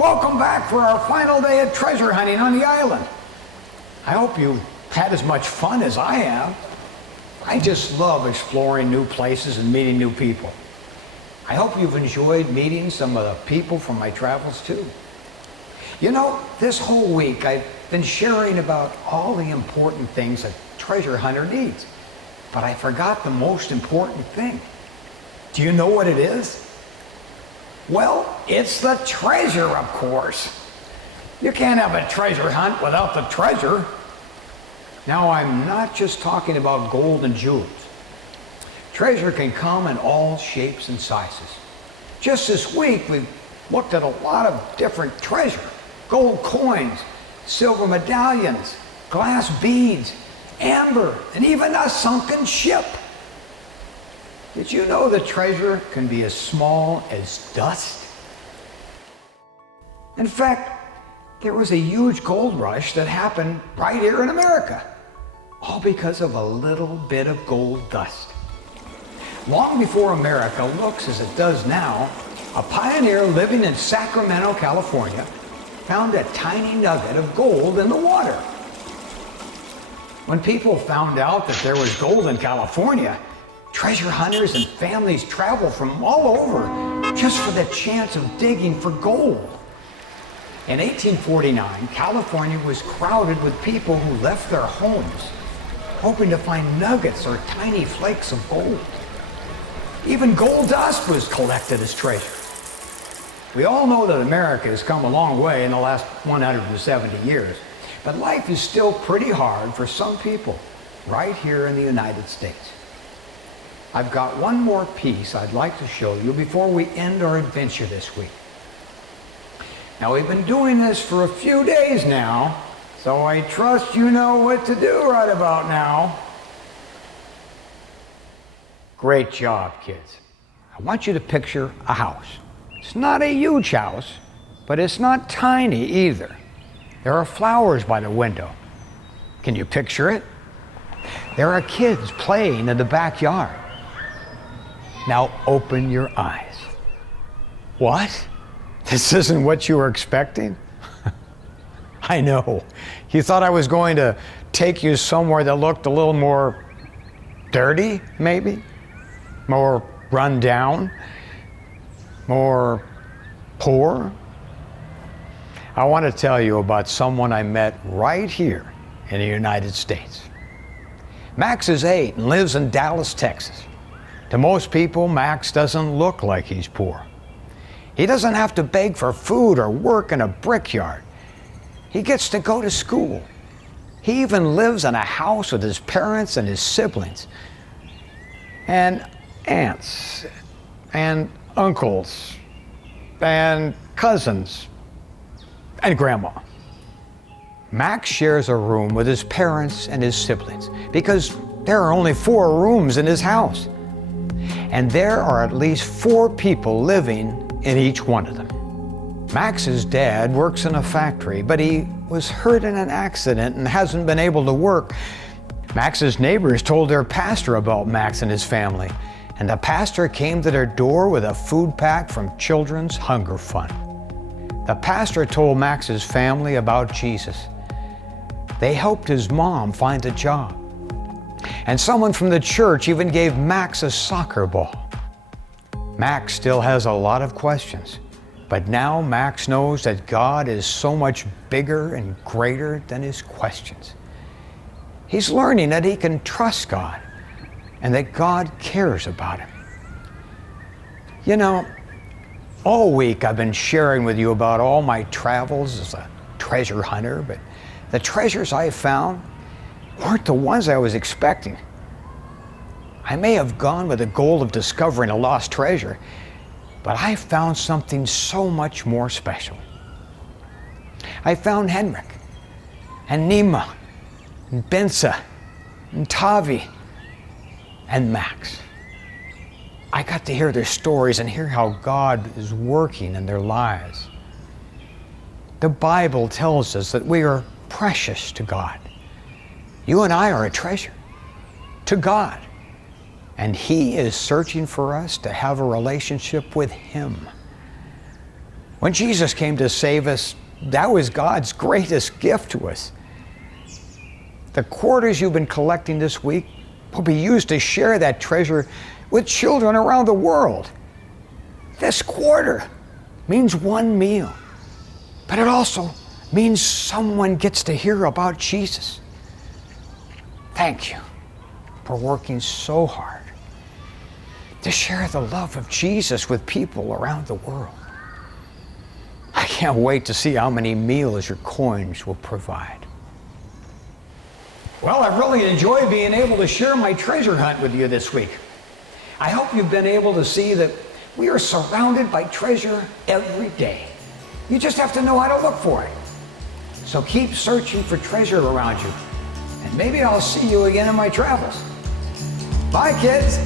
Welcome back for our final day of treasure hunting on the island. I hope you had as much fun as I have. I just love exploring new places and meeting new people. I hope you've enjoyed meeting some of the people from my travels too. You know, this whole week I've been sharing about all the important things a treasure hunter needs, but I forgot the most important thing. Do you know what it is? Well, it's the treasure, of course. You can't have a treasure hunt without the treasure. Now, I'm not just talking about gold and jewels. Treasure can come in all shapes and sizes. Just this week, we've looked at a lot of different treasure. Gold coins, silver medallions, glass beads, amber, and even a sunken ship. Did you know the treasure can be as small as dust? In fact, there was a huge gold rush that happened right here in America, all because of a little bit of gold dust. Long before America looks as it does now, a pioneer living in Sacramento, California, found a tiny nugget of gold in the water. When people found out that there was gold in California, treasure hunters and families traveled from all over just for the chance of digging for gold. In 1849, California was crowded with people who left their homes, hoping to find nuggets or tiny flakes of gold. Even gold dust was collected as treasure. We all know that America has come a long way in the last 170 years, but life is still pretty hard for some people right here in the United States. I've got one more piece I'd like to show you before we end our adventure this week. Now, we've been doing this for a few days now, so I trust you know what to do right about now. Great job, kids. I want you to picture a house. It's not a huge house, but it's not tiny either. There are flowers by the window. Can you picture it? There are kids playing in the backyard. Now open your eyes. What? This isn't what you were expecting? I know. You thought I was going to take you somewhere that looked a little more dirty, maybe? More run down? More poor? I want to tell you about someone I met right here in the United States. Max is 8 and lives in Dallas, Texas. To most people, Max doesn't look like he's poor. He doesn't have to beg for food or work in a brickyard. He gets to go to school. He even lives in a house with his parents and his siblings, and aunts, and uncles, and cousins, and grandma. Max shares a room with his parents and his siblings because there are only 4 rooms in his house. And there are at least 4 people living in each one of them. Max's dad works in a factory, but he was hurt in an accident and hasn't been able to work. Max's neighbors told their pastor about Max and his family, and the pastor came to their door with a food pack from Children's Hunger Fund. The pastor told Max's family about Jesus. They helped his mom find a job. And someone from the church even gave Max a soccer ball. Max still has a lot of questions, but now Max knows that God is so much bigger and greater than his questions. He's learning that he can trust God and that God cares about him. You know, all week I've been sharing with you about all my travels as a treasure hunter, but the treasures I found weren't the ones I was expecting. I may have gone with the goal of discovering a lost treasure, but I found something so much more special. I found Henrik, and Nima, and Benza, and Tavi, and Max. I got to hear their stories and hear how God is working in their lives. The Bible tells us that we are precious to God. You and I are a treasure to God, and He is searching for us to have a relationship with Him. When Jesus came to save us, that was God's greatest gift to us. The quarters you've been collecting this week will be used to share that treasure with children around the world. This quarter means one meal, but it also means someone gets to hear about Jesus. Thank you for working so hard to share the love of Jesus with people around the world. I can't wait to see how many meals your coins will provide. Well, I've really enjoyed being able to share my treasure hunt with you this week. I hope you've been able to see that we are surrounded by treasure every day. You just have to know how to look for it. So keep searching for treasure around you, and maybe I'll see you again in my travels. Bye, kids.